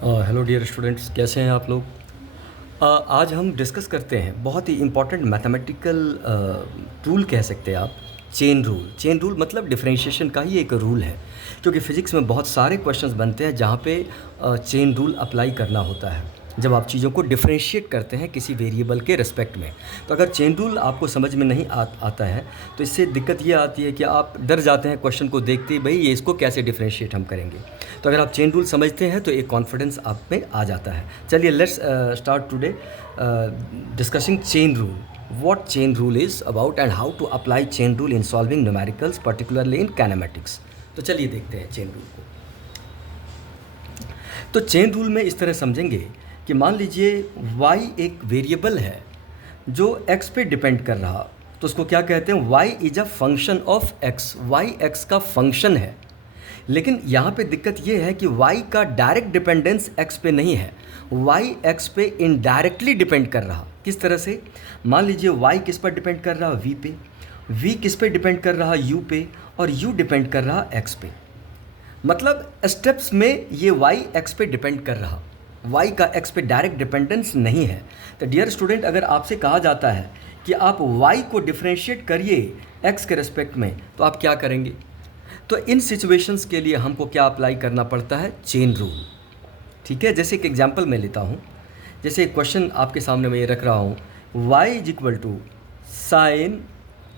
Hello dear students, कैसे हैं आप लोग। आज हम डिस्कस करते हैं बहुत ही इम्पॉर्टेंट मैथमेटिकल टूल कह सकते हैं आप। चेन रूल मतलब डिफरेंशिएशन का ही एक रूल है, क्योंकि फिज़िक्स में बहुत सारे क्वेश्चंस बनते हैं जहाँ पे चेन रूल अप्लाई करना होता है जब आप चीज़ों को डिफरेंशिएट करते हैं किसी वेरिएबल के रिस्पेक्ट में। तो अगर चेन रूल आपको समझ में नहीं आता है तो इससे दिक्कत ये आती है कि आप डर जाते हैं क्वेश्चन को देखते ही, भाई ये इसको कैसे डिफरेंशिएट हम करेंगे। तो अगर आप चेन रूल समझते हैं तो एक कॉन्फिडेंस आप में आ जाता है। चलिए let's start today discussing chain rule, what chain rule is about and how to apply chain rule in solving numericals particularly in kinematics। तो चलिए देखते हैं चेन रूल को। तो चेन रूल में इस तरह समझेंगे कि मान लीजिए y एक वेरिएबल है जो x पे डिपेंड कर रहा, तो उसको क्या कहते हैं, y is a function of x। y x का फंक्शन है, लेकिन यहाँ पे दिक्कत ये है कि y का डायरेक्ट डिपेंडेंस x पे नहीं है, y x पे इनडायरेक्टली डिपेंड कर रहा। किस तरह से, मान लीजिए y किस पर डिपेंड कर रहा, v पे, v किस पे डिपेंड कर रहा, u पे, और u डिपेंड कर रहा x पे। मतलब स्टेप्स में ये y x पे डिपेंड कर रहा, y का x पे डायरेक्ट डिपेंडेंस नहीं है। तो डियर स्टूडेंट, अगर आपसे कहा जाता है कि आप y को डिफ्रेंशिएट करिए x के रिस्पेक्ट में, तो आप क्या करेंगे। तो इन सिचुएशंस के लिए हमको क्या अप्लाई करना पड़ता है, चेन रूल। ठीक है, जैसे एक एग्जांपल मैं लेता हूँ। जैसे एक क्वेश्चन आपके सामने मैं ये रख रहा हूँ, y is equal to sine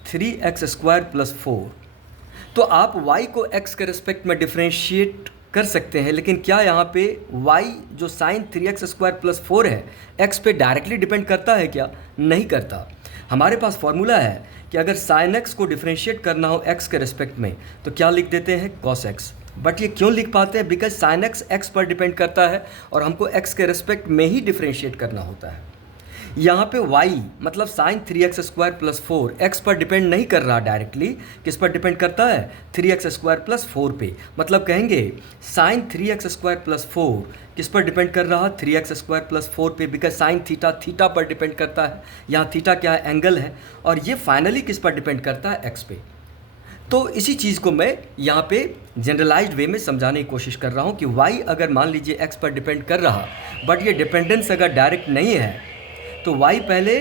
3x² + 4। तो आप y को x के रिस्पेक्ट में डिफ्रेंशिएट कर सकते हैं, लेकिन क्या यहाँ पे y जो साइन 3x² + 4 है x पे डायरेक्टली डिपेंड करता है क्या, नहीं करता। हमारे पास फॉर्मूला है कि अगर साइन x को डिफ्रेंशिएट करना हो x के रिस्पेक्ट में तो क्या लिख देते हैं, cos x। बट ये क्यों लिख पाते हैं, बिकॉज साइन x पर डिपेंड करता है और हमको x के रिस्पेक्ट में ही डिफ्रेंशिएट करना होता है। यहाँ पे y मतलब साइन 3x² + 4 x पर डिपेंड नहीं कर रहा डायरेक्टली, किस पर डिपेंड करता है, 3x² + 4 पे। मतलब कहेंगे साइन 3x² + 4 किस पर डिपेंड कर रहा, 3x² + 4 पे, बिकॉज साइन थीटा पर डिपेंड करता है। यहाँ थीटा क्या है, एंगल है, और ये फाइनली किस पर डिपेंड करता है, x पे। तो इसी चीज़ को मैं यहाँ पे जनरलाइज्ड वे में समझाने की कोशिश कर रहा हूँ कि y अगर मान लीजिए x पर डिपेंड कर रहा, बट ये डिपेंडेंस अगर डायरेक्ट नहीं है, तो y पहले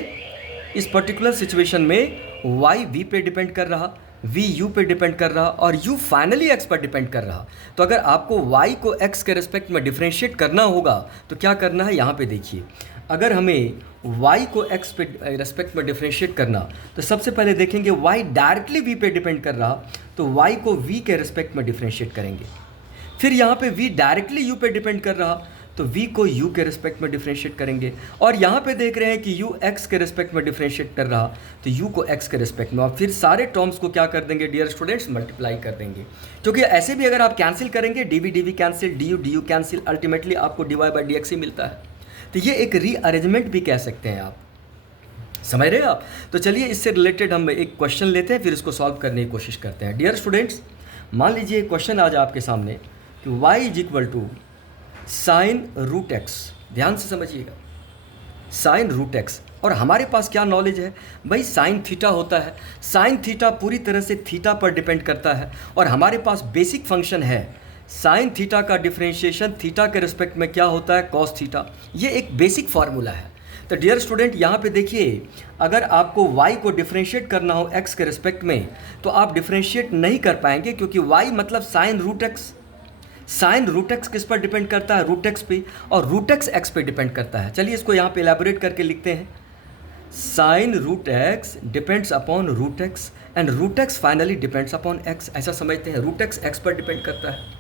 इस पर्टिकुलर सिचुएशन में y v पे डिपेंड कर रहा, v u पे डिपेंड कर रहा, और u फाइनली x पर डिपेंड कर रहा। तो अगर आपको y को x के रिस्पेक्ट में डिफ्रेंशिएट करना होगा तो क्या करना है, यहाँ पे देखिए, अगर हमें y को x पे रिस्पेक्ट में डिफ्रेंशिएट करना, तो सबसे पहले देखेंगे y डायरेक्टली v पे डिपेंड कर रहा, तो y को v के रिस्पेक्ट में डिफ्रेंशिएट करेंगे। फिर यहाँ पे v डायरेक्टली u पे डिपेंड कर रहा, तो v को u के रिस्पेक्ट में डिफ्रेंशिएट करेंगे। और यहाँ पे देख रहे हैं कि u x के रिस्पेक्ट में डिफ्रेंशिएट कर रहा, तो u को x के रिस्पेक्ट में, और फिर सारे टर्म्स को क्या कर देंगे डियर स्टूडेंट्स, मल्टीप्लाई कर देंगे। क्योंकि ऐसे भी अगर आप कैंसिल करेंगे, dv cancel, du cancel, ultimately आपको dy/dx ही मिलता है। तो ये एक रीअरेंजमेंट भी कह सकते हैं आप, समझ रहे हैं आप। तो चलिए इससे रिलेटेड हम एक क्वेश्चन लेते हैं, फिर इसको सॉल्व करने की कोशिश करते हैं। डियर स्टूडेंट्स, मान लीजिए क्वेश्चन आज आपके सामने कि y is equal to sine root X. ध्यान से समझिएगा, साइन रूट एक्स। और हमारे पास क्या नॉलेज है भाई, साइन थीटा होता है, साइन थीटा पूरी तरह से थीटा पर डिपेंड करता है, और हमारे पास बेसिक फंक्शन है साइन थीटा का डिफरेंशिएशन थीटा के रिस्पेक्ट में क्या होता है, कॉस थीटा। ये एक बेसिक फार्मूला है। तो डियर स्टूडेंट, यहाँ पे देखिए, अगर आपको y को डिफरेंशिएट करना हो x के रिस्पेक्ट में, तो आप डिफरेंशिएट नहीं कर पाएंगे, क्योंकि y मतलब sine root X. Sine root X किस पर डिपेंड करता है, रूट एक्स पे, और रूट एक्स एक्स पे डिपेंड करता है। चलिए इसको यहाँ पे एलैबोरेट करके लिखते हैं, sine root X depends upon root X and root X finally depends upon X. ऐसा समझते हैं, रूट एक्स एक्स पर डिपेंड करता है।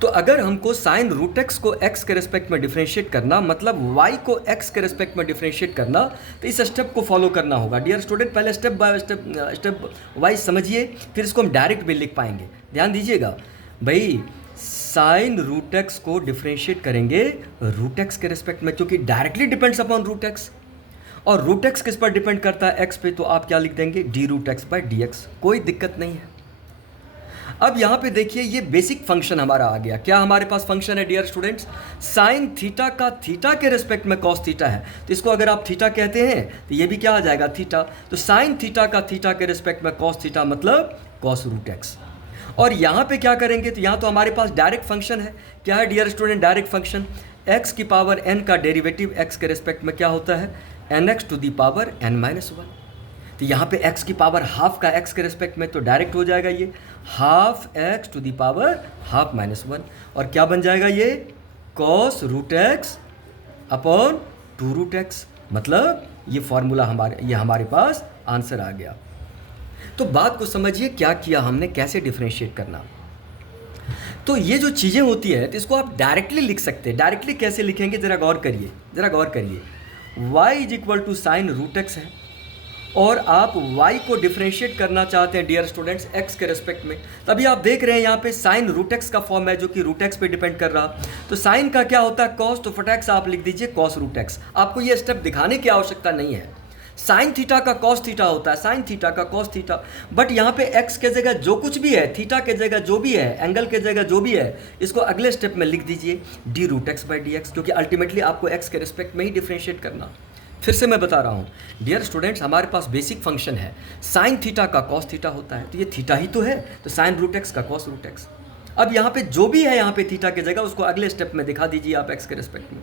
तो अगर हमको साइन रूट एक्स को x के रिस्पेक्ट में डिफरेंशिएट करना, मतलब y को x के रिस्पेक्ट में डिफरेंशिएट करना, तो इस स्टेप को फॉलो करना होगा। डियर स्टूडेंट, पहले स्टेप बाय स्टेप वाइज समझिए, फिर इसको हम डायरेक्ट भी लिख पाएंगे। ध्यान दीजिएगा भाई, साइन रूट एक्स को डिफरेंशिएट करेंगे रूट एक्स के रिस्पेक्ट में, क्योंकि directly depends upon root X, और रूट एक्स किस पर डिपेंड करता है, x पे, तो आप क्या लिख देंगे, d√x/dx। कोई दिक्कत नहीं है। अब यहाँ पे देखिए, ये बेसिक फंक्शन हमारा आ गया। क्या हमारे पास फंक्शन है डियर स्टूडेंट्स, साइन थीटा का थीटा के रिस्पेक्ट में कॉस थीटा है, तो इसको अगर आप थीटा कहते हैं तो ये भी क्या आ जाएगा, थीटा। तो साइन थीटा का थीटा के रिस्पेक्ट में कॉस थीटा मतलब कॉस रूट एक्स। और यहाँ पे क्या करेंगे, तो यहाँ तो हमारे पास डायरेक्ट फंक्शन है। क्या है dear student? Direct function. x की पावर n का डेरिवेटिव x के रिस्पेक्ट में क्या होता है? nx to the power n minus 1। तो यहाँ पे x की पावर हाफ का x के रिस्पेक्ट में, तो डायरेक्ट हो जाएगा ये half x to the power half minus 1। और क्या बन जाएगा ये? cos root X upon 2 root X. मतलब ये फॉर्मूला हमारे पास आंसर आ गया। तो बात को समझिए, क्या किया हमने, कैसे डिफरेंशिएट करना। तो ये जो चीज़ें होती है तो इसको आप डायरेक्टली लिख सकते हैं। डायरेक्टली कैसे लिखेंगे, ज़रा गौर करिए। y is equal to sine root X है और आप y को डिफरेंशिएट करना चाहते हैं डियर स्टूडेंट्स x के रेस्पेक्ट में। तभी आप देख रहे हैं यहाँ पे साइन रूट एक्स का फॉर्म है जो कि रूट एक्स पे डिपेंड कर रहा। तो साइन का क्या होता है? कॉस। तो फटाक आप लिख दीजिए कॉस रूट एक्स। आपको ये स्टेप दिखाने की आवश्यकता नहीं है। साइन थीटा का कॉस थीटा होता है, साइन थीटा का कॉस थीटा। बट यहाँ पे एक्स के जगह जो कुछ भी है, थीटा के जगह जो भी है, एंगल के जगह जो भी है, इसको अगले स्टेप में लिख दीजिए D root X by D X, क्योंकि अल्टीमेटली आपको एक्स के रिस्पेक्ट में ही डिफ्रेंशिएट करना। फिर से मैं बता रहा हूँ डियर स्टूडेंट्स, हमारे पास बेसिक फंक्शन है, साइन थीटा का कॉस थीटा होता है, तो ये थीटा ही तो है, तो साइन रूट एक्स का कॉस रूट एक्स। अब यहाँ पे जो भी है यहाँ पे थीटा की जगह, उसको अगले स्टेप में दिखा दीजिए आप एक्स के रिस्पेक्ट में।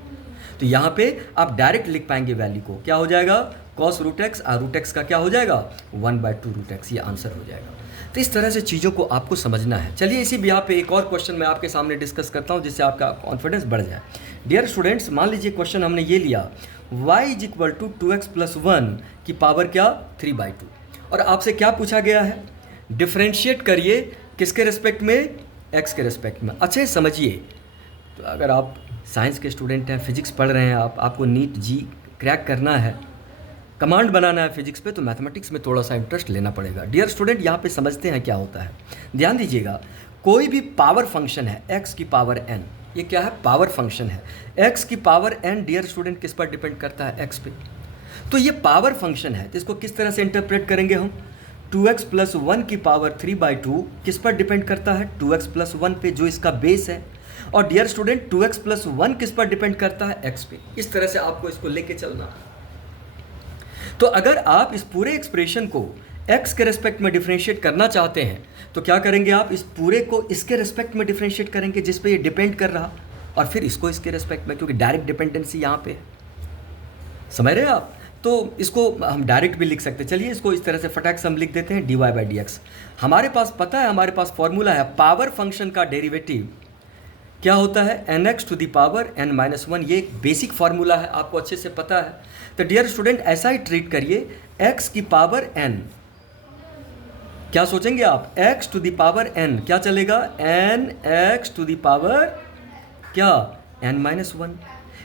तो यहाँ पे आप डायरेक्ट लिख पाएंगे वैल्यू को, क्या हो जाएगा? कॉस रूट एक्स और रूट एक्स का क्या हो जाएगा? 1/2 रूट एक्स, ये आंसर हो जाएगा। तो इस तरह से चीज़ों को आपको समझना है। चलिए इसी भी यहाँ पे एक और क्वेश्चन मैं आपके सामने डिस्कस करता हूँ जिससे आपका कॉन्फिडेंस बढ़ जाए। डियर स्टूडेंट्स, मान लीजिए क्वेश्चन हमने ये लिया, y is equal to 2x plus 1 की पावर क्या? 3/2। और आपसे क्या पूछा गया है? डिफ्रेंशिएट करिए किसके रिस्पेक्ट में? x के रिस्पेक्ट में। अच्छे समझिए, तो अगर आप साइंस के स्टूडेंट हैं, फिजिक्स पढ़ रहे हैं, आपको नीट जी क्रैक करना है, कमांड बनाना है फिजिक्स पे, तो मैथमेटिक्स में थोड़ा सा इंटरेस्ट लेना पड़ेगा। डियर स्टूडेंट, यहाँ पे समझते हैं क्या होता है, ध्यान दीजिएगा। कोई भी पावर फंक्शन है x की पावर n, ये क्या है? पावर फंक्शन है। x की पावर n डियर स्टूडेंट किस पर डिपेंड करता है? x पे। तो ये पावर फंक्शन है, तो इसको किस तरह से इंटरप्रेट करेंगे हम? 2x प्लस 1 की पावर 3/2 किस पर डिपेंड करता है? 2x प्लस 1 पे, जो इसका बेस है। और डियर स्टूडेंट 2x प्लस 1 किस पर डिपेंड करता है? x पे। इस तरह से आपको इसको लेके चलना। तो अगर आप इस पूरे एक्सप्रेशन को x के रेस्पेक्ट में डिफरेंशिएट करना चाहते हैं तो क्या करेंगे आप? इस पूरे को इसके रेस्पेक्ट में डिफरेंशिएट करेंगे जिस पे ये डिपेंड कर रहा, और फिर इसको इसके रेस्पेक्ट में, क्योंकि डायरेक्ट डिपेंडेंसी यहाँ पे है। समझ रहे हैं आप? तो इसको हम डायरेक्ट भी लिख सकते हैं। चलिए इसको इस तरह से फटाक से हम लिख देते हैं dy/dx। हमारे पास पता है, हमारे पास फॉर्मूला है, पावर फंक्शन का डेरिवेटिव क्या होता है? nx to the power n-1। ये एक बेसिक फार्मूला है, आपको अच्छे से पता है। तो डियर स्टूडेंट, ऐसा ही ट्रीट करिए, x की पावर n, क्या सोचेंगे आप? x to the power n क्या चलेगा? nx टू दी पावर क्या? n-1।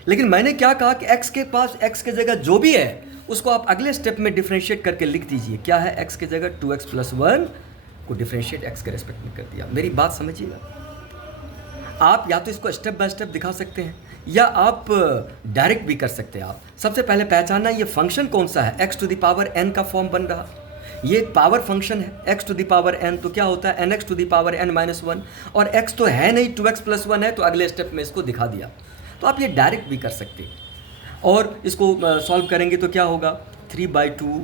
लेकिन मैंने क्या कहा कि x के पास, x के जगह जो भी है उसको आप अगले स्टेप में डिफरेंशिएट करके लिख दीजिए। क्या है? x के जगह 2x प्लस 1 को डिफरेंशिएट x के रेस्पेक्ट में कर दिया। मेरी बात समझिएगा, आप या तो इसको स्टेप बाय स्टेप दिखा सकते हैं या आप डायरेक्ट भी कर सकते हैं। आप सबसे पहले पहचानना ये फंक्शन कौन सा है। x to the power n का फॉर्म बन रहा, ये एक पावर फंक्शन है x to the power n, तो क्या होता है? nx to the power n-1। और x तो है नहीं, 2x प्लस 1 है, तो अगले स्टेप में इसको दिखा दिया। तो आप ये डायरेक्ट भी कर सकते हैं और इसको सॉल्व करेंगे तो क्या होगा? 3/2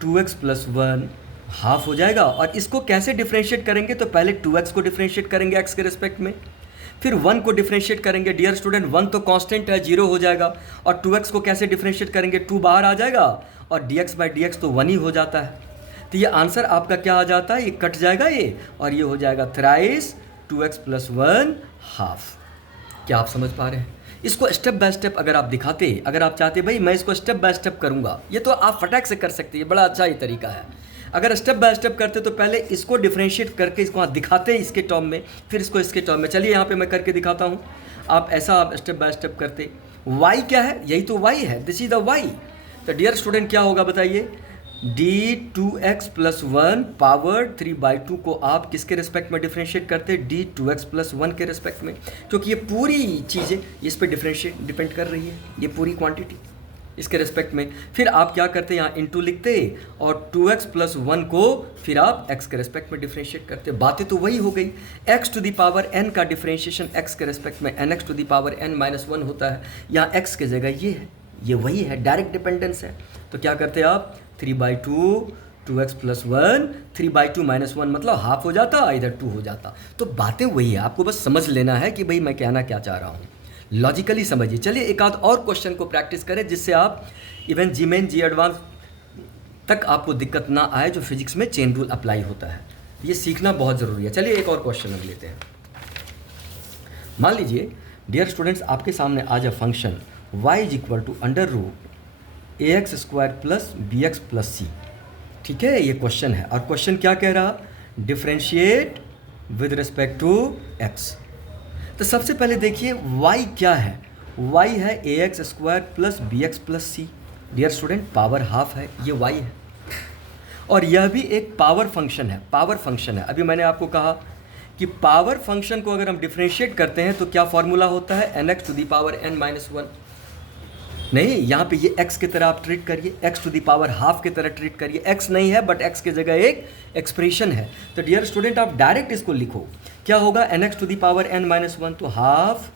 2x प्लस 1 हाफ हो जाएगा। और इसको कैसे डिफरेंशिएट करेंगे? तो पहले 2x को डिफरेंशिएट करेंगे x के रिस्पेक्ट में, फिर 1 को डिफरेंशिएट करेंगे। डियर स्टूडेंट, 1 तो कांस्टेंट है, 0 हो जाएगा। और 2x को कैसे डिफरेंशिएट करेंगे? 2 बाहर आ जाएगा और dx/dx तो 1 ही हो जाता है। तो ये आंसर आपका क्या आ जाता है? ये कट जाएगा ये, और ये हो जाएगा थ्राइस 2x प्लस 1 हाफ। क्या आप समझ पा रहे हैं? इसको स्टेप बाय स्टेप अगर आप दिखाते, अगर आप चाहते भाई मैं इसको स्टेप बाय स्टेप करूँगा, ये तो आप फटाक से कर सकते हैं, बड़ा अच्छा ही तरीका है। अगर स्टेप बाय स्टेप करते तो पहले इसको डिफरेंशिएट करके इसको दिखाते इसके टर्म में, फिर इसको इसके टर्म में। चलिए यहाँ पे मैं करके दिखाता हूँ। आप ऐसा आप स्टेप बाय स्टेप करते, y क्या है? यही तो y है, दिस इज द y। तो डियर स्टूडेंट क्या होगा बताइए? d2x प्लस 1 पावर 3/2 को आप किसके रिस्पेक्ट में डिफरेंशिएट करते? d2x प्लस 1 के रिस्पेक्ट में, क्योंकि ये पूरी चीज़ें इस पर डिफरेंशिएट डिपेंड कर रही है, ये पूरी क्वांटिटी इसके रिस्पेक्ट में। फिर आप क्या करते? यहाँ इंटू लिखते और 2x प्लस 1 को फिर आप x के रिस्पेक्ट में डिफरेंशिएट करते। बातें तो वही हो गई। x to the power n का डिफरेंशिएशन x के रिस्पेक्ट में nx to the power n-1 होता है। यहाँ x के जगह ये है, ये वही है, डायरेक्ट डिपेंडेंस है। तो क्या करते आप? 3/2 2x plus one, 3/2 minus one, मतलब हाफ हो जाता, इधर 2 हो जाता। तो बातें वही है, आपको बस समझ लेना है कि भाई मैं कहना क्या चाह रहा हूँ, लॉजिकली समझिए। चलिए एक आध और क्वेश्चन को प्रैक्टिस करें जिससे आप इवन जी मेन जी एडवांस तक आपको दिक्कत ना आए, जो फिजिक्स में चेन रूल अप्लाई होता है, ये सीखना बहुत ज़रूरी है। चलिए एक और क्वेश्चन हम लेते हैं। मान लीजिए डियर स्टूडेंट्स, आपके सामने आज a function y is equal to under root a x square plus b x plus c. ठीक है, ये क्वेश्चन है, और क्वेश्चन क्या कह रहा, differentiate with respect to x। तो सबसे पहले देखिए y क्या है, y है a x square plus b x plus c. Dear student, power half है, ये y है, और यह भी एक पावर फंक्शन है, पावर फंक्शन है। अभी मैंने आपको कहा कि पावर फंक्शन को अगर हम डिफ्रेंशिएट करते हैं तो क्या फॉर्मूला होता है, nx to the power n minus one. नहीं, यहाँ पे ये x की तरह आप ट्रीट करिए, x to the power half की तरह ट्रीट करिए। x नहीं है बट x की जगह एक एक्सप्रेशन है। तो डियर स्टूडेंट, आप डायरेक्ट इसको लिखो, क्या होगा, nx to the power n minus one, तो हाफ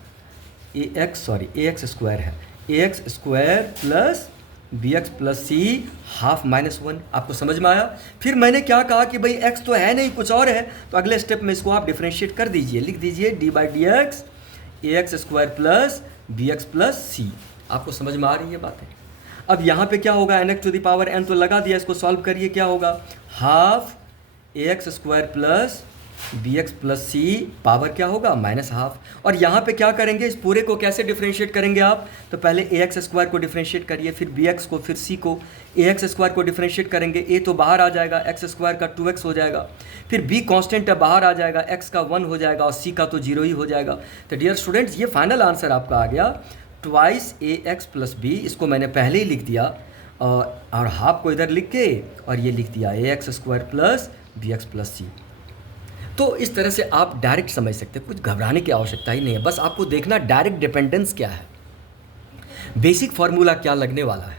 ए एक्स स्क्वायर है, a x square plus b x plus c half minus one. आपको समझ में आया। फिर मैंने क्या कहा कि भाई x तो है नहीं, कुछ और है, तो अगले स्टेप में इसको आप डिफ्रेंशिएट कर दीजिए, लिख दीजिए d by D x a x square plus b x plus c. आपको समझ में आ रही है बातें। अब यहाँ पे क्या होगा, n x to the power n तो लगा दिया, इसको सॉल्व करिए, क्या होगा, half a x square plus b x plus c, power क्या होगा, माइनस हाफ। और यहाँ पे क्या करेंगे, इस पूरे को कैसे डिफ्रेंशिएट करेंगे आप, तो पहले ए एक्स स्क्वायर को डिफ्रेंशिएट करिए, फिर बी एक्स को, फिर सी को। ए एक्स स्क्वायर को डिफ्रेंशिएट करेंगे, ए तो बाहर आ जाएगा, एक्स स्क्वायर का 2x हो जाएगा, फिर बी कांस्टेंट है, बाहर आ जाएगा, एक्स का 1 हो जाएगा, और सी का तो 0 ही हो जाएगा। तो डियर स्टूडेंट्स, ये फाइनल आंसर आपका आ गया, ट्वाइस ए एक्स प्लस बी। इसको मैंने पहले ही लिख दिया, और हाफ को इधर लिख के, और ये लिख दिया a x square plus b x plus c. तो इस तरह से आप डायरेक्ट समझ सकते हैं, कुछ घबराने की आवश्यकता ही नहीं है, बस आपको देखना डायरेक्ट डिपेंडेंस क्या है, बेसिक फार्मूला क्या लगने वाला है।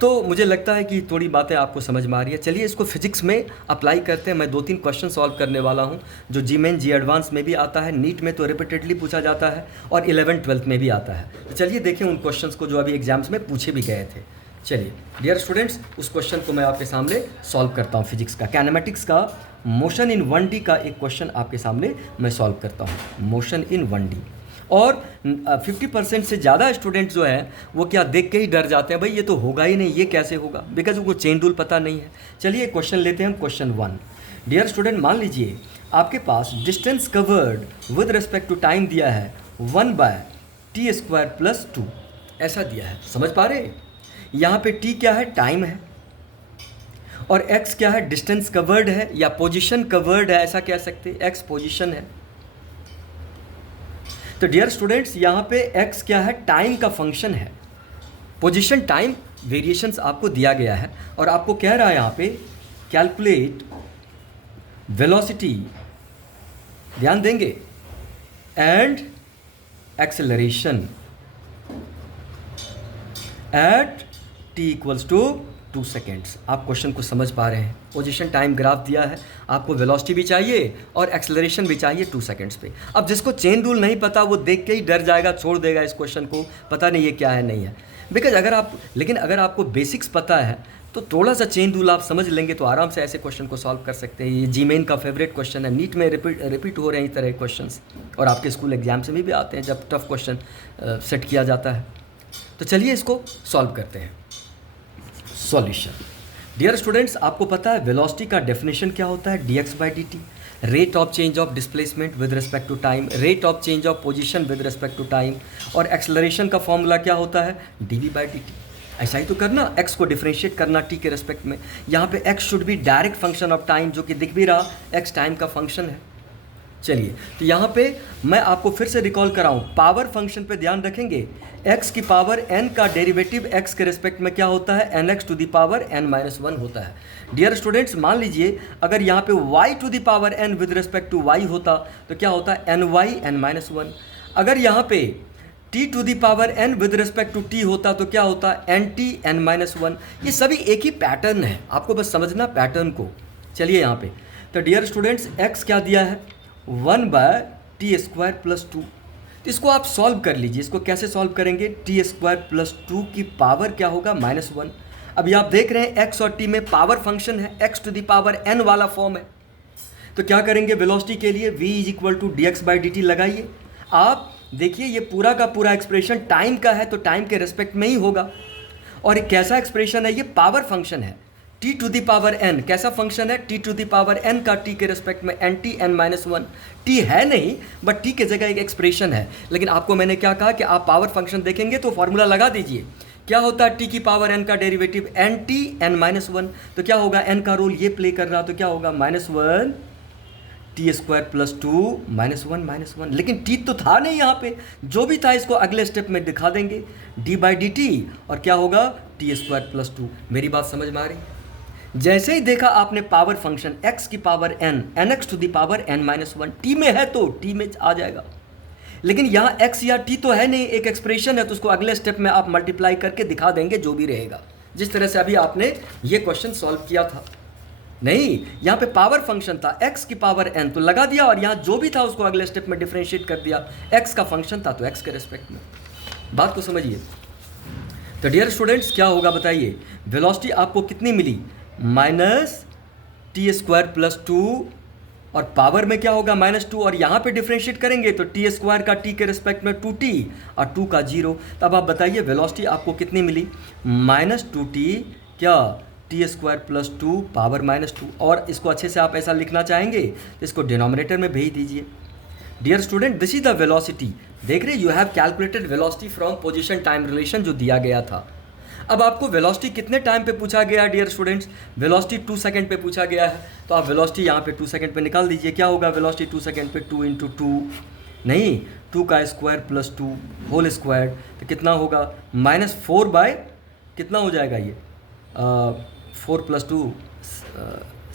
तो मुझे लगता है कि थोड़ी बातें आपको समझ में आ रही है। चलिए इसको फिजिक्स में अप्लाई करते हैं। मैं 2-3 क्वेश्चन सॉल्व करने वाला हूं, जो जी मेन जी एडवांस में भी आता है, नीट में तो रिपीटेडली पूछा जाता है, और 11th-12th में भी आता है। तो चलिए देखें उन क्वेश्चंस को जो अभी एग्जाम्स में पूछे भी गए थे। चलिए डियर स्टूडेंट्स, उस क्वेश्चन को मैं आपके सामने सॉल्व करता हूँ। फिजिक्स का, कैनेमेटिक्स का, मोशन इन 1D का एक क्वेश्चन आपके सामने मैं सॉल्व करता हूँ, मोशन इन 1D। और 50% से ज़्यादा स्टूडेंट जो है वो क्या देख के ही डर जाते हैं, भाई ये तो होगा ही नहीं, ये कैसे होगा, बिकॉज उनको चेन रूल पता नहीं है। चलिए क्वेश्चन लेते हैं हम, क्वेश्चन 1। डियर स्टूडेंट, मान लीजिए आपके पास distance covered with respect to time दिया है 1/t² प्लस 2, ऐसा दिया है। समझ पा रहे हैं, यहाँ पे t क्या है, टाइम है, और x क्या है, डिस्टेंस कवर्ड है या पोजीशन कवर्ड है, ऐसा कह सकते, x पोजीशन है। तो डियर स्टूडेंट्स, यहाँ पे x क्या है, टाइम का फंक्शन है, पोजीशन टाइम वेरिएशंस आपको दिया गया है, और आपको कह रहा है यहाँ पे कैलकुलेट वेलोसिटी, ध्यान देंगे, and acceleration at t equals to 2 seconds. आप क्वेश्चन को समझ पा रहे हैं, पोजीशन टाइम ग्राफ दिया है, आपको वेलोसिटी भी चाहिए और एक्सेलरेशन भी चाहिए 2 सेकेंड्स पे। अब जिसको चेन रूल नहीं पता वो देख के ही डर जाएगा, छोड़ देगा इस क्वेश्चन को, पता नहीं ये क्या है, नहीं है। बिकॉज अगर आपको बेसिक्स पता है तो थोड़ा सा चेन रूल आप समझ लेंगे तो आराम से ऐसे क्वेश्चन को सॉल्व कर सकते हैं। ये जी मेन का फेवरेट क्वेश्चन है, नीट में रिपीट हो रहे हैं इस तरह के क्वेश्चन, और आपके स्कूल एग्जाम्स में भी आते हैं जब टफ क्वेश्चन सेट किया जाता है। तो चलिए इसको सॉल्व करते हैं। सॉल्यूशन, डियर स्टूडेंट्स, आपको पता है वेलोसिटी का डेफिनेशन क्या होता है, dx/dt, rate of change of displacement with respect to time, rate of change of position with respect to time, और एक्सेलरेशन का फॉर्मूला क्या होता है, dv/dt। ऐसा ही तो करना, x को डिफरेंशिएट करना t के रिस्पेक्ट में। यहाँ पे x should be direct function of time, जो कि दिख भी रहा, x टाइम का फंक्शन है। चलिए, तो यहाँ पे मैं आपको फिर से रिकॉल कराऊँ, पावर फंक्शन पे ध्यान रखेंगे, x की पावर n का डेरिवेटिव x के रिस्पेक्ट में क्या होता है, nx to the power n-1 होता है। डियर स्टूडेंट्स, मान लीजिए अगर यहाँ पे y to the power n with respect to y होता तो क्या होता है, ny n-1। अगर यहाँ पे t to the power n with respect to t होता तो क्या होता, nt n-1। ये सभी एक ही पैटर्न है, आपको बस समझना पैटर्न को। चलिए यहाँ पे, तो डियर स्टूडेंट्स, x क्या दिया है, 1/t² प्लस 2। तो इसको आप सॉल्व कर लीजिए। इसको कैसे सॉल्व करेंगे, t² प्लस 2 की पावर क्या होगा, -1। अभी आप देख रहे हैं x और t में पावर फंक्शन है, x to the power n वाला फॉर्म है। तो क्या करेंगे वेलोसिटी के लिए, v is equal to d x by d t लगाइए। आप देखिए ये पूरा का पूरा एक्सप्रेशन टाइम का है, तो टाइम के रेस्पेक्ट में ही होगा। और एक कैसा एक्सप्रेशन है, ये पावर फंक्शन है, t to the power n। कैसा फंक्शन है, t to the power n का t के रेस्पेक्ट में n t n minus one. t है नहीं, बट t के जगह एक एक्सप्रेशन है। लेकिन आपको मैंने क्या कहा कि आप पावर फंक्शन देखेंगे तो फॉर्मूला लगा दीजिए। क्या होता है t की पावर n का derivative, n t n minus one. तो क्या होगा, n का रोल ये प्ले कर रहा, तो क्या होगा minus one T square plus to minus one. लेकिन टी तो था नहीं यहाँ पे, जो भी था इसको अगले स्टेप में दिखा देंगे, डी बाई डी टी, और क्या होगा टी स्क्वायर प्लस टू। मेरी बात समझ में आ रही? जैसे ही देखा आपने पावर फंक्शन x की power n, n x to the power n minus one, t में है तो टी में आ जाएगा। लेकिन यहाँ x या t तो है नहीं, एक एक्सप्रेशन है, तो उसको अगले स्टेप में आप मल्टीप्लाई करके दिखा देंगे जो भी रहेगा, जिस तरह से अभी आपने ये क्वेश्चन सॉल्व किया था। नहीं, यहाँ पे पावर फंक्शन था x की पावर n, तो लगा दिया, और यहाँ जो भी था उसको अगले स्टेप में डिफरेंशिएट कर दिया। x का फंक्शन था तो x के रेस्पेक्ट में। बात को समझिए। तो डियर स्टूडेंट्स क्या होगा बताइए, वेलोसिटी आपको कितनी मिली, minus t square plus two, और पावर में क्या होगा माइनस टू, और यहाँ पे डिफरेंशिएट करेंगे तो टी स्क्वायर का टी के रेस्पेक्ट में टू टी और टू का जीरो। तब आप बताइए वेलोसिटी आपको कितनी मिली, माइनस टू टी क्या T square plus to power minus two. और इसको अच्छे से आप ऐसा लिखना चाहेंगे तो इसको डिनोमिनेटर में भेज दीजिए। Dear student this is the velocity. देख रहे, you have calculated velocity from position time relation जो दिया गया था। अब आपको वेलोसिटी कितने टाइम पे पूछा गया डियर स्टूडेंट्स, वेलोसिटी 2 सेकंड पे पूछा गया है। तो आप वेलोसिटी यहाँ पे 2 सेकंड पे निकाल दीजिए। क्या होगा वेलोसिटी 2 सेकंड पे, 2 इंटू टू, नहीं 2 का स्क्वायर प्लस 2 होल स्क्वायर, तो कितना होगा माइनस 4 बाय कितना हो जाएगा ये 4 प्लस 2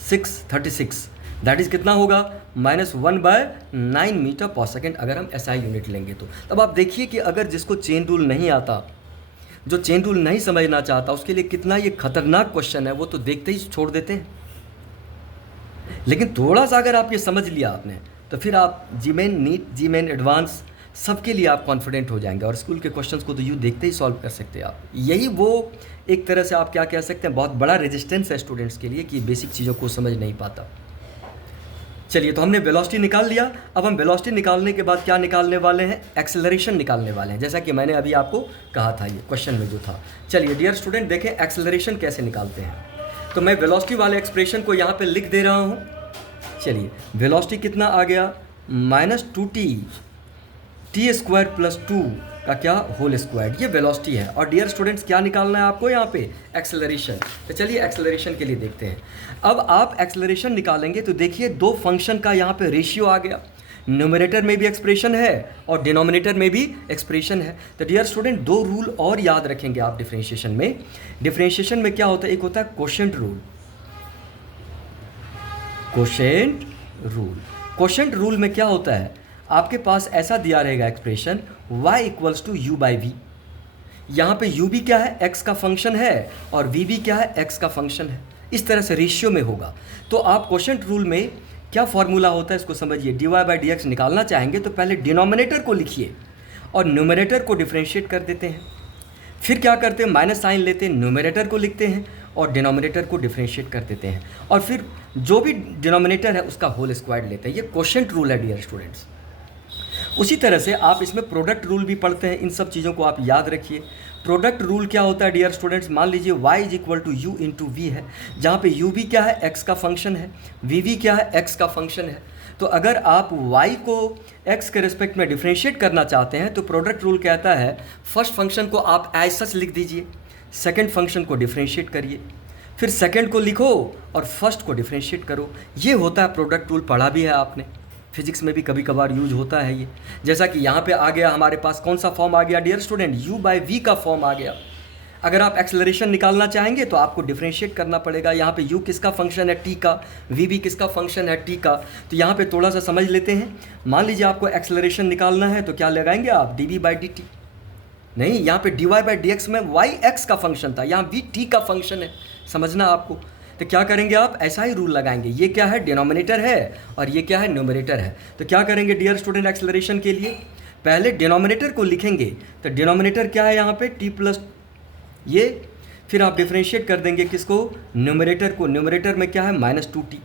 6 36, दैट इज़ कितना होगा माइनस 1 बाय 9 मीटर पर सेकेंड, अगर हम SI यूनिट लेंगे तो। तब आप देखिए कि अगर जिसको चेन रूल नहीं आता, जो चेन रूल नहीं समझना चाहता, उसके लिए कितना ये खतरनाक क्वेश्चन है, वो तो देखते ही छोड़ देते हैं। लेकिन थोड़ा सा अगर आप ये समझ लिया आपने, तो फिर आप जीमेन नीट, जीमेन एडवांस सबके लिए आप कॉन्फिडेंट हो जाएंगे, और स्कूल के क्वेश्चंस को तो यूँ देखते ही सॉल्व कर सकते हैं आप। यही वो एक तरह से आप क्या कह सकते हैं, बहुत बड़ा रेजिस्टेंस है स्टूडेंट्स के लिए कि बेसिक चीज़ों को समझ नहीं पाता। चलिए, तो हमने वेलोसिटी निकाल लिया। अब हम वेलोसिटी निकालने के बाद क्या निकालने वाले हैं, एक्सेलरेशन निकालने वाले हैं, जैसा कि मैंने अभी आपको कहा था ये क्वेश्चन में जो था। चलिए डियर स्टूडेंट देखें एक्सेलरेशन कैसे निकालते हैं। तो मैं वेलोसिटी वाले एक्सप्रेशन को यहाँ पे लिख दे रहा हूँ। चलिए, वेलोसिटी कितना आ गया, minus 2t T square plus 2 का क्या होल स्क्वायर, ये वेलोसिटी है। और डियर स्टूडेंट्स क्या निकालना है आपको यहाँ पे, एक्सेलरेशन। तो चलिए एक्सेलरेशन के लिए देखते हैं। अब आप एक्सेलरेशन निकालेंगे तो देखिए दो फंक्शन का यहाँ पे रेशियो आ गया, न्यूमरेटर में भी एक्सप्रेशन है और डिनोमिनेटर में भी एक्सप्रेशन है। तो डियर स्टूडेंट दो रूल और याद रखेंगे आप डिफरेंशिएशन में। डिफरेंशिएशन में क्या होता है, एक होता है quotient rule, quotient rule. Quotient rule में क्या होता है, आपके पास ऐसा दिया रहेगा expression y equals to u by v. यहाँ पे u भी क्या है, x का फंक्शन है, और v भी क्या है, x का फंक्शन है। इस तरह से रेशियो में होगा। तो आप कोशेंट रूल में क्या फॉर्मूला होता है इसको समझिए। dy बाई डी एक्स निकालना चाहेंगे तो पहले डिनोमिनेटर को लिखिए और न्यूमरेटर को डिफ्रेंशिएट कर देते हैं। फिर क्या करते हैं, माइनस साइन लेते हैं, न्यूमरेटर को लिखते हैं और डिनोमिनेटर को डिफ्रेंशिएट कर देते हैं, और फिर जो भी डिनोमिनेटर है उसका होल स्क्वायर लेते हैं। ये कोशेंट रूल है डियर स्टूडेंट्स। उसी तरह से आप इसमें प्रोडक्ट रूल भी पढ़ते हैं। इन सब चीज़ों को आप याद रखिए। प्रोडक्ट रूल क्या होता है डियर स्टूडेंट्स, मान लीजिए y is equal to u into v है, जहाँ पे u भी क्या है, x का फंक्शन है, v भी क्या है, x का फंक्शन है। तो अगर आप y को x के रिस्पेक्ट में डिफ्रेंशिएट करना चाहते हैं तो प्रोडक्ट रूल कहता है फर्स्ट फंक्शन को आप एज सच लिख दीजिए, सेकेंड फंक्शन को डिफ्रेंशिएट करिए, फिर सेकेंड को लिखो और फर्स्ट को डिफ्रेंशिएट करो। ये होता है प्रोडक्ट रूल, पढ़ा भी है आपने, फिजिक्स में भी कभी कभार यूज होता है ये। जैसा कि यहाँ पे आ गया हमारे पास कौन सा फॉर्म आ गया dear student, u by v का फॉर्म आ गया। अगर आप एक्सेलरेशन निकालना चाहेंगे तो आपको डिफ्रेंशिएट करना पड़ेगा। यहाँ पे u किसका फंक्शन है, t का, v भी किसका फंक्शन है, t का। तो यहाँ पे थोड़ा सा समझ लेते हैं। मान लीजिए आपको एक्सेलरेशन निकालना है तो क्या लगाएंगे आप, dv बाई dt। नहीं, यहाँ पे dy बाई dx में y x का फंक्शन था, यहाँ v t का फंक्शन है, समझना आपको। तो क्या करेंगे आप, ऐसा ही रूल लगाएंगे। ये क्या है, डिनोमिनेटर है, और ये क्या है, न्यूमरेटर है। तो क्या करेंगे डियर स्टूडेंट एक्सेलरेशन के लिए, पहले डिनोमिनेटर को लिखेंगे। तो डिनोमिनेटर क्या है यहाँ पे, t प्लस ये, फिर आप डिफ्रेंशिएट कर देंगे किसको, न्यूमरेटर को, न्यूमरेटर में क्या है -2t,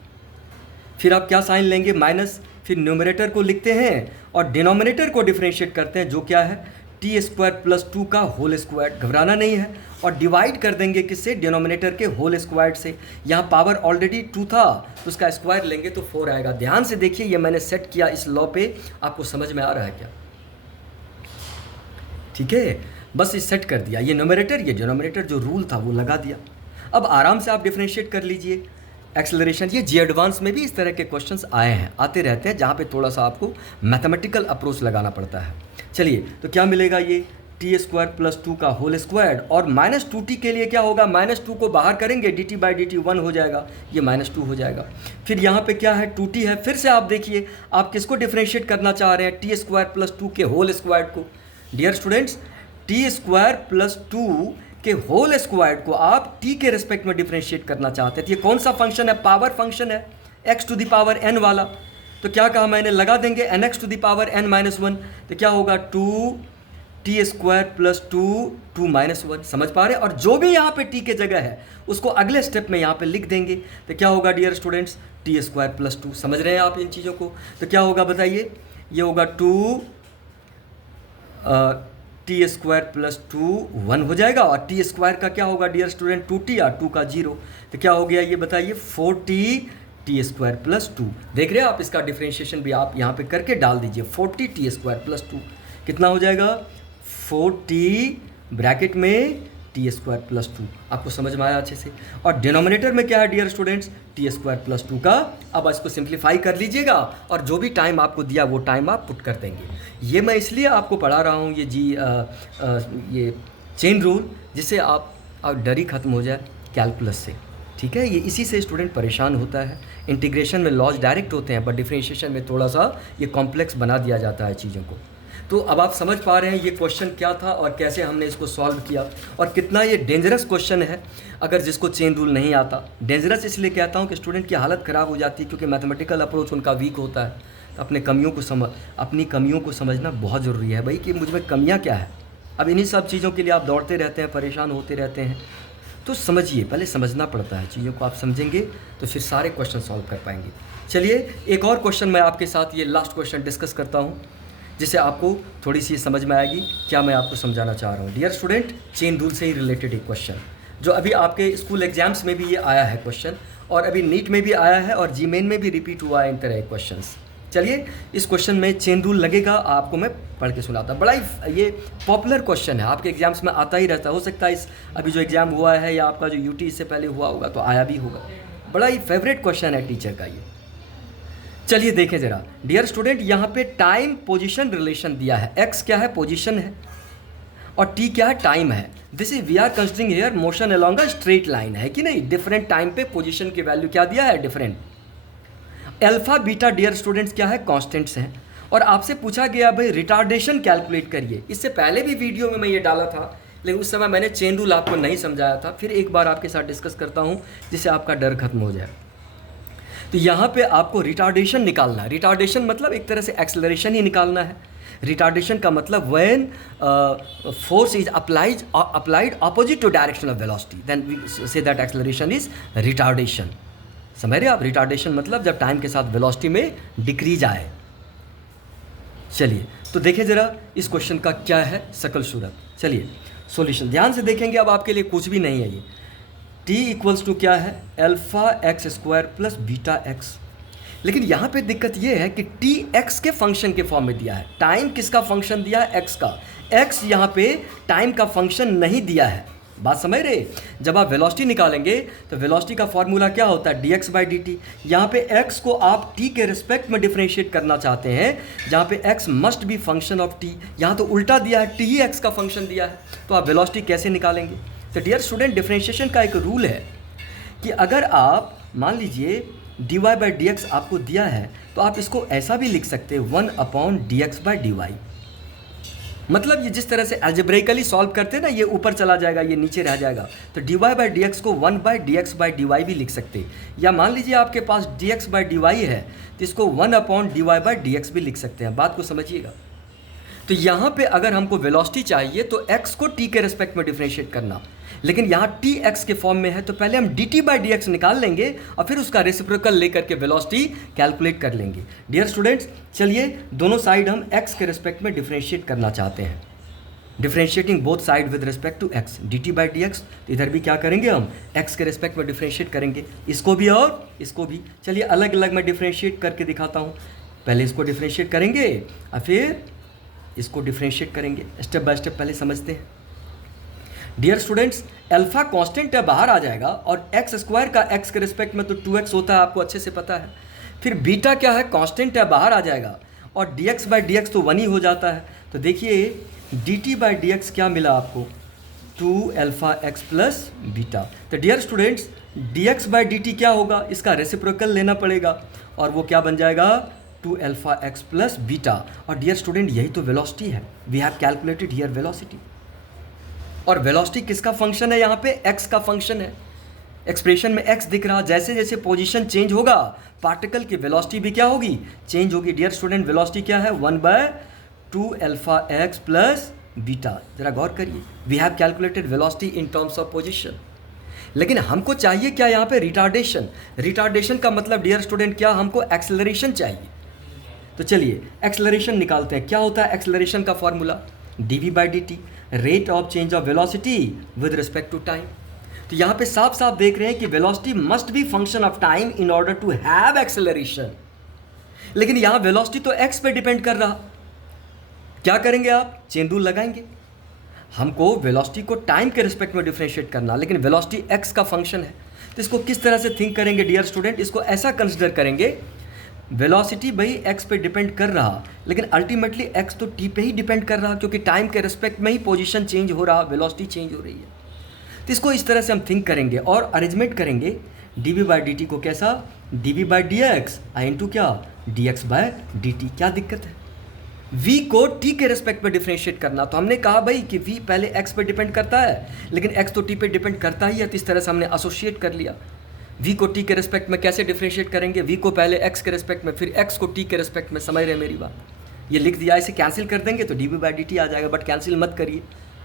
फिर आप क्या साइन लेंगे माइनस, फिर न्यूमरेटर को लिखते हैं और डिनोमिनेटर को डिफ्रेंशिएट करते हैं जो क्या है t² + 2 का होल स्क्वायर, घबराना नहीं है, और डिवाइड कर देंगे किससे, डिनोमिनेटर के होल स्क्वायर से। यहाँ पावर ऑलरेडी 2 था तो उसका स्क्वायर लेंगे तो 4 आएगा। ध्यान से देखिए ये मैंने सेट किया इस लॉ पे, आपको समझ में आ रहा है क्या? ठीक है, बस ये सेट कर दिया, ये न्यूमरेटर ये डिनोमिनेटर जो रूल था वो लगा दिया। अब आराम से आप डिफ्रेंशिएट कर लीजिए एक्सेलरेशन। ये जी एडवांस में भी इस तरह के क्वेश्चंस आए हैं, आते रहते हैं, जहाँ पे थोड़ा सा आपको मैथमेटिकल अप्रोच लगाना पड़ता है। चलिए तो क्या मिलेगा, ये t² + 2 का होल स्क्वायर, और -2t के लिए क्या होगा, -2 को बाहर करेंगे dt/dt 1 हो जाएगा, ये -2 हो जाएगा। फिर यहाँ पे क्या है 2t है, फिर से आप देखिए आप किसको डिफ्रेंशिएट करना चाह रहे हैं, t² + 2 के होल स्क्वायर को। डियर स्टूडेंट्स, t² + 2 के होल स्क्वायर को आप t के रिस्पेक्ट में डिफ्रेंशिएट करना चाहते हैं। तो ये कौन सा फंक्शन है, पावर फंक्शन है, x⁴n वाला। तो क्या कहा मैंने, लगा देंगे nx⁴n - 1, तो क्या होगा 2t² + 2 2 - 1, समझ पा रहे हैं। और जो भी यहाँ पे t के जगह है उसको अगले स्टेप में यहाँ पे लिख देंगे, तो क्या होगा डियर स्टूडेंट्स, t² + 2, समझ रहे हैं आप इन चीज़ों को। तो क्या होगा बताइए, ये होगा t² + 2 1 हो जाएगा, और t² का क्या होगा डियर स्टूडेंट, 2t, और 2 का 0, तो क्या हो गया ये बताइए, 4t t² + 2। देख रहे हैं आप, इसका डिफ्रेंशिएशन भी आप यहाँ पे करके डाल दीजिए, 4t t² + 2 कितना हो जाएगा, 4t ब्रैकेट में t² + 2। आपको समझ में आया अच्छे से। और डिनोमिनेटर में क्या है डियर स्टूडेंट्स, t² + 2 का। अब इसको सिंप्लीफाई कर लीजिएगा और जो भी टाइम आपको दिया वो टाइम आप पुट कर देंगे। ये मैं इसलिए आपको पढ़ा रहा हूँ ये चेन रूल, जिससे आप डर ही खत्म हो जाए कैलकुलस से। ठीक है, ये इसी से स्टूडेंट परेशान होता है। इंटीग्रेशन में लॉज डायरेक्ट होते हैं, बट डिफरेंशिएशन में थोड़ा सा ये कॉम्प्लेक्स बना दिया जाता है चीज़ों को। तो अब आप समझ पा रहे हैं ये क्वेश्चन क्या था और कैसे हमने इसको सॉल्व किया, और कितना ये डेंजरस क्वेश्चन है अगर जिसको चेन रूल नहीं आता। डेंजरस इसलिए कहता हूँ कि स्टूडेंट की हालत ख़राब हो जाती है, क्योंकि मैथमेटिकल अप्रोच उनका वीक होता है। तो अपनी कमियों को समझना बहुत ज़रूरी है भाई, कि मुझ में कमियाँ क्या है। अब इन्हीं सब चीज़ों के लिए आप दौड़ते रहते हैं, परेशान होते रहते हैं। तो समझिए, पहले समझना पड़ता है चीज़ों को। आप समझेंगे तो फिर सारे क्वेश्चन सॉल्व कर पाएंगे। चलिए एक और क्वेश्चन मैं आपके साथ, ये लास्ट क्वेश्चन डिस्कस करता हूँ, जिससे आपको थोड़ी सी समझ में आएगी क्या मैं आपको समझाना चाह रहा हूँ। डियर स्टूडेंट, चेन रूल से ही रिलेटेड एक क्वेश्चन, जो अभी आपके स्कूल एग्जाम्स में भी ये आया है क्वेश्चन, और अभी नीट में भी आया है, और जीमेन में भी रिपीट हुआ है इन तरह के क्वेश्चंस। चलिए इस क्वेश्चन में चेन रूल लगेगा, आपको मैं पढ़ के सुनाता। बड़ा ही ये पॉपुलर क्वेश्चन है, आपके एग्जाम्स में आता ही रहता है। हो सकता है इस अभी जो एग्ज़ाम हुआ है या आपका जो यूटी इससे पहले हुआ होगा तो आया भी होगा। बड़ा ही फेवरेट क्वेश्चन है टीचर का ये। चलिए देखें ज़रा डियर स्टूडेंट, यहाँ पे टाइम पोजीशन रिलेशन दिया है। एक्स क्या है, पोजीशन है, और टी क्या है, टाइम है। This is we are considering here motion along a straight line, है कि नहीं। डिफरेंट टाइम पे पोजीशन की वैल्यू क्या दिया है, different. Alpha beta dear students क्या है, कांस्टेंट्स हैं। और आपसे पूछा गया भाई रिटार्डेशन कैलकुलेट करिए। इससे पहले भी वीडियो में मैं ये डाला था, लेकिन उस समय मैंने चेन रूल आपको नहीं समझाया था। फिर एक बार आपके साथ डिस्कस करता हूँ जिससे आपका डर खत्म हो जाए। तो यहाँ पे आपको रिटार्डेशन निकालना है। रिटार्डेशन मतलब एक तरह से एक्सेलरेशन ही निकालना है। रिटार्डेशन का मतलब when force is applied opposite to direction of velocity, then we say that acceleration is retardation. समझ रहे आप, रिटार्डेशन मतलब जब टाइम के साथ वेलोसिटी में डिक्रीज आए। चलिए तो देखें ज़रा इस क्वेश्चन का क्या है सकल सूरत। चलिए सॉल्यूशन ध्यान से देखेंगे। अब आपके लिए कुछ भी नहीं है ये। t = क्या है, α(x² + βx। लेकिन यहाँ पे दिक्कत ये है कि t x के फंक्शन के फॉर्म में दिया है। टाइम किसका फंक्शन दिया है, x का। x यहाँ पे टाइम का फंक्शन नहीं दिया है। बात समझ रहे। जब आप वेलोसिटी निकालेंगे तो वेलोसिटी का फॉर्मूला क्या होता है, dx/dt। यहाँ पे x को आप t के रिस्पेक्ट में डिफरेंशिएट करना चाहते हैं, जहाँ पे x must be function of t। यहाँ तो उल्टा दिया है, t ही x का फंक्शन दिया है, तो आप वेलोसिटी कैसे निकालेंगे। तो डियर स्टूडेंट, डिफरेंशिएशन का एक रूल है कि अगर आप मान लीजिए dy/dx आपको दिया है, तो आप इसको ऐसा भी लिख सकते हैं 1/dx/dy। मतलब ये जिस तरह से अलजेब्रिकली सॉल्व करते हैं ना, ये ऊपर चला जाएगा, ये नीचे रह जाएगा। तो dy/dx को 1/dx/dy भी लिख सकते हैं, या मान लीजिए आपके पास dx/dy है तो इसको 1/dy/dx भी लिख सकते हैं। बात को समझिएगा। तो यहाँ पे अगर हमको वेलोसिटी चाहिए तो x को t के रिस्पेक्ट में डिफरेंशिएट करना, लेकिन यहाँ टी एक्स के फॉर्म में है, तो पहले हम D t by D x निकाल लेंगे और फिर उसका रेसिप्रोकल लेकर के वेलोसिटी कैलकुलेट कर लेंगे। डियर स्टूडेंट्स, चलिए दोनों साइड हम एक्स के रिस्पेक्ट में डिफ्रेंशिएट करना चाहते हैं, differentiating both side with respect to x, d t by D x. तो इधर भी क्या करेंगे, हम एक्स के रिस्पेक्ट में डिफ्रेंशिएट करेंगे, इसको भी और इसको भी। चलिए अलग अलग मैं डिफ्रेंशिएट करके दिखाता हूँ। पहले इसको डिफ्रेंशिएट करेंगे और फिर इसको डिफ्रेंशिएट करेंगे, स्टेप बाय स्टेप पहले समझते हैं। डियर स्टूडेंट्स, अल्फा कांस्टेंट है, बाहर आ जाएगा, और एक्स स्क्वायर का एक्स के रिस्पेक्ट में तो 2x होता है, आपको अच्छे से पता है। फिर बीटा क्या है, कांस्टेंट है, बाहर आ जाएगा, और dx बाई डी तो 1 ही हो जाता है। तो देखिए dt बाई डी क्या मिला आपको, 2α x प्लस बीटा। तो dear students, dx by d क्या होगा, इसका रेसिप्रोकल लेना पड़ेगा, और वो क्या बन जाएगा, 2α x प्लस बीटा। और डियर स्टूडेंट, यही तो वेलोसिटी है, we have calculated here velocity. और वेलोसिटी किसका फंक्शन है, यहाँ पे x का फंक्शन है। एक्सप्रेशन में x दिख रहा, जैसे जैसे पोजीशन चेंज होगा पार्टिकल की वेलोसिटी भी क्या होगी, चेंज होगी। डियर स्टूडेंट, वेलोसिटी क्या है, 1/2α x प्लस बीटा। जरा गौर करिए, we have calculated velocity in terms of position. लेकिन हमको चाहिए क्या यहाँ पे, रिटार्डेशन। रिटार्डेशन का मतलब डियर स्टूडेंट क्या, हमको एक्सेलरेशन चाहिए। तो चलिए एक्सेलरेशन निकालते हैं। क्या होता है एक्सेलरेशन का formula, dv by d t, rate of change of velocity with respect to time. तो यहाँ पे साफ साफ देख रहे हैं कि velocity must be function of time in order to have acceleration. लेकिन यहाँ वेलोसिटी तो x पे डिपेंड कर रहा, क्या करेंगे आप, चेन रूल लगाएंगे। हमको वेलोसिटी को टाइम के रिस्पेक्ट में डिफरेंशिएट करना, लेकिन वेलोसिटी x का फंक्शन है। तो इसको किस तरह से थिंक करेंगे डियर स्टूडेंट, इसको ऐसा कंसिडर करेंगे, वेलोसिटी भाई x पे डिपेंड कर रहा, लेकिन अल्टीमेटली x तो t पे ही डिपेंड कर रहा, क्योंकि टाइम के रिस्पेक्ट में ही पोजीशन चेंज हो रहा, वेलोसिटी चेंज हो रही है। तो इसको इस तरह से हम थिंक करेंगे और अरेंजमेंट करेंगे dv बाई डी टी को कैसा, dv by D x into क्या, dx बाय डी टी। क्या दिक्कत है, v को t के रिस्पेक्ट में डिफरेंशिएट करना। तो हमने कहा भाई कि v पहले x पे डिपेंड करता है, लेकिन x तो t पे डिपेंड करता ही है, तो इस तरह से हमने एसोसिएट कर लिया। v को t के रिस्पेक्ट में कैसे डिफरेंशिएट करेंगे, v को पहले x के रिस्पेक्ट में, फिर x को t के रिस्पेक्ट में। समझ रहे मेरी बात, ये लिख दिया, इसे कैंसिल कर देंगे तो dv बाई डी टी आ जाएगा, बट कैंसिल मत करिए,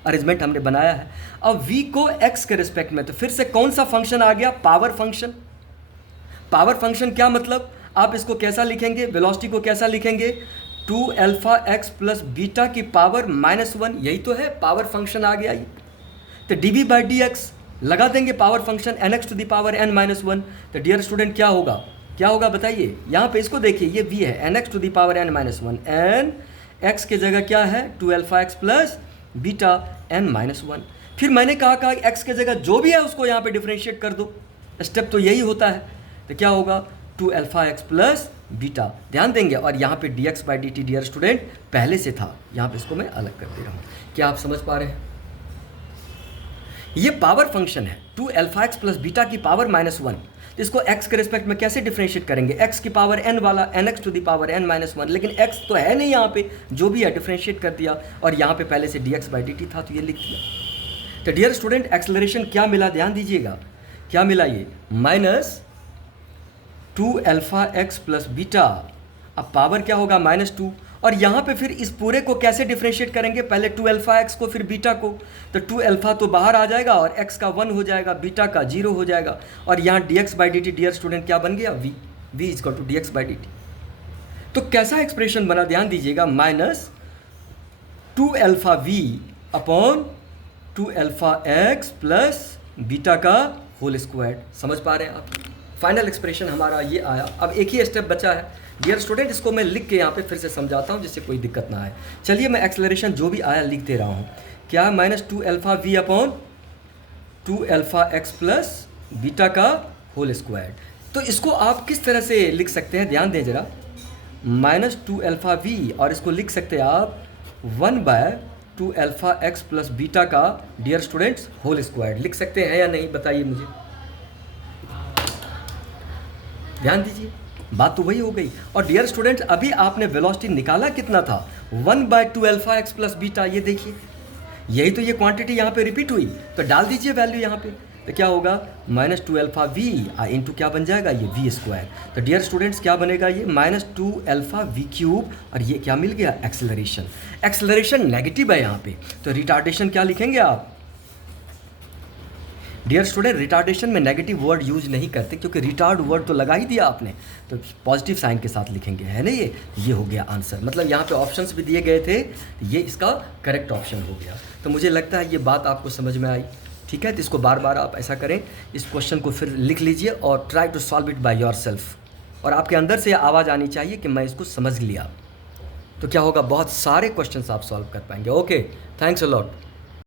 अरेंजमेंट हमने बनाया है। अब v को x के रिस्पेक्ट में, तो फिर से कौन सा फंक्शन आ गया, पावर फंक्शन। पावर फंक्शन क्या मतलब, आप इसको कैसा लिखेंगे, वेलोसिटी को कैसा लिखेंगे, 2α x प्लस बीटा की पावर -1, यही तो है पावर फंक्शन आ गया ये। तो dv बाई डी एक्स लगा देंगे power function nx to the power n-1। तो डियर स्टूडेंट क्या होगा, क्या होगा बताइए, यहाँ पे इसको देखिए, ये v है, nx to the power n-1, n x के जगह क्या है, 2α x प्लस बीटा n-1। फिर मैंने कहा x के जगह जो भी है उसको यहाँ पे डिफरेंशिएट कर दो, स्टेप तो यही होता है। तो क्या होगा, 2α x प्लस बीटा, ध्यान देंगे। और यहाँ पे dx by d t dear student पहले से था, यहाँ पे इसको मैं अलग कर दे रहा हूँ। क्या आप समझ पा रहे हैं, ये पावर फंक्शन है, 2α x प्लस बीटा की पावर -1। तो इसको x के रिस्पेक्ट में कैसे डिफरेंशिएट करेंगे, x की पावर n वाला, nx to the power n-1, लेकिन x तो है नहीं यहाँ पे, जो भी है डिफरेंशिएट कर दिया, और यहाँ पे पहले से dx बाई डी टी था तो ये लिख दिया। तो डियर स्टूडेंट, एक्सेलरेशन क्या मिला, ध्यान दीजिएगा, क्या मिला, ये -2α x प्लस बीटा, अब पावर क्या होगा, -2, और यहाँ पे फिर इस पूरे को कैसे डिफरेंशिएट करेंगे, पहले 2α x को फिर बीटा को। तो 2α तो बाहर आ जाएगा और x का 1 हो जाएगा, बीटा का 0 हो जाएगा, और यहाँ dx by d t dear student क्या बन गया, v is equal to dx by d t. तो कैसा एक्सप्रेशन बना, ध्यान दीजिएगा, -2αv upon 2α x plus beta का होल स्क्वायर। समझ पा रहे हैं आप, फाइनल एक्सप्रेशन हमारा ये आया। अब एक ही स्टेप बचा है डियर स्टूडेंट, इसको मैं लिख के यहाँ पे फिर से समझाता हूँ जिससे कोई दिक्कत ना आए। चलिए मैं एक्सेलरेशन जो भी आया लिख दे रहा हूँ। क्या, -2αv upon 2α x plus beta का होल स्क्वायर। तो इसको आप किस तरह से लिख सकते हैं, ध्यान दें जरा, -2αv, और इसको लिख सकते हैं आप 1/2α x प्लस बीटा का डियर स्टूडेंट्स होल स्क्वायर। लिख सकते हैं या नहीं, बताइए मुझे, ध्यान दीजिए, बात तो वही हो गई। और डियर स्टूडेंट्स, अभी आपने वेलोसिटी निकाला कितना था, 1/2α x प्लस बीटा, ये देखिए, यही तो ये क्वांटिटी यहाँ पे रिपीट हुई, तो डाल दीजिए वैल्यू यहाँ पे। तो क्या होगा, -2αv इंटू क्या बन जाएगा, ये v स्क्वायर। तो डियर स्टूडेंट्स क्या बनेगा, ये -2αv क्यूब, और ये क्या मिल गया, एक्सेलरेशन। एक्सेलरेशन नेगेटिव है यहाँ पे, तो रिटार्डेशन क्या लिखेंगे आप, डियर स्टूडेंट, रिटार्डेशन में नेगेटिव वर्ड यूज नहीं करते क्योंकि रिटार्ड वर्ड तो लगा ही दिया आपने, तो पॉजिटिव साइन के साथ लिखेंगे, है ना। ये हो गया आंसर, मतलब यहाँ पे ऑप्शंस भी दिए गए थे, ये इसका करेक्ट ऑप्शन हो गया। तो मुझे लगता है ये बात आपको समझ में आई, ठीक है। तो इसको बार बार आप ऐसा करें, इस क्वेश्चन को फिर लिख लीजिए और try to solve it by yourself, और आपके अंदर से आवाज़ आनी चाहिए कि मैं इसको समझ लिया। तो क्या होगा, बहुत सारे क्वेश्चंस आप सॉल्व कर पाएंगे। Okay, thanks a lot.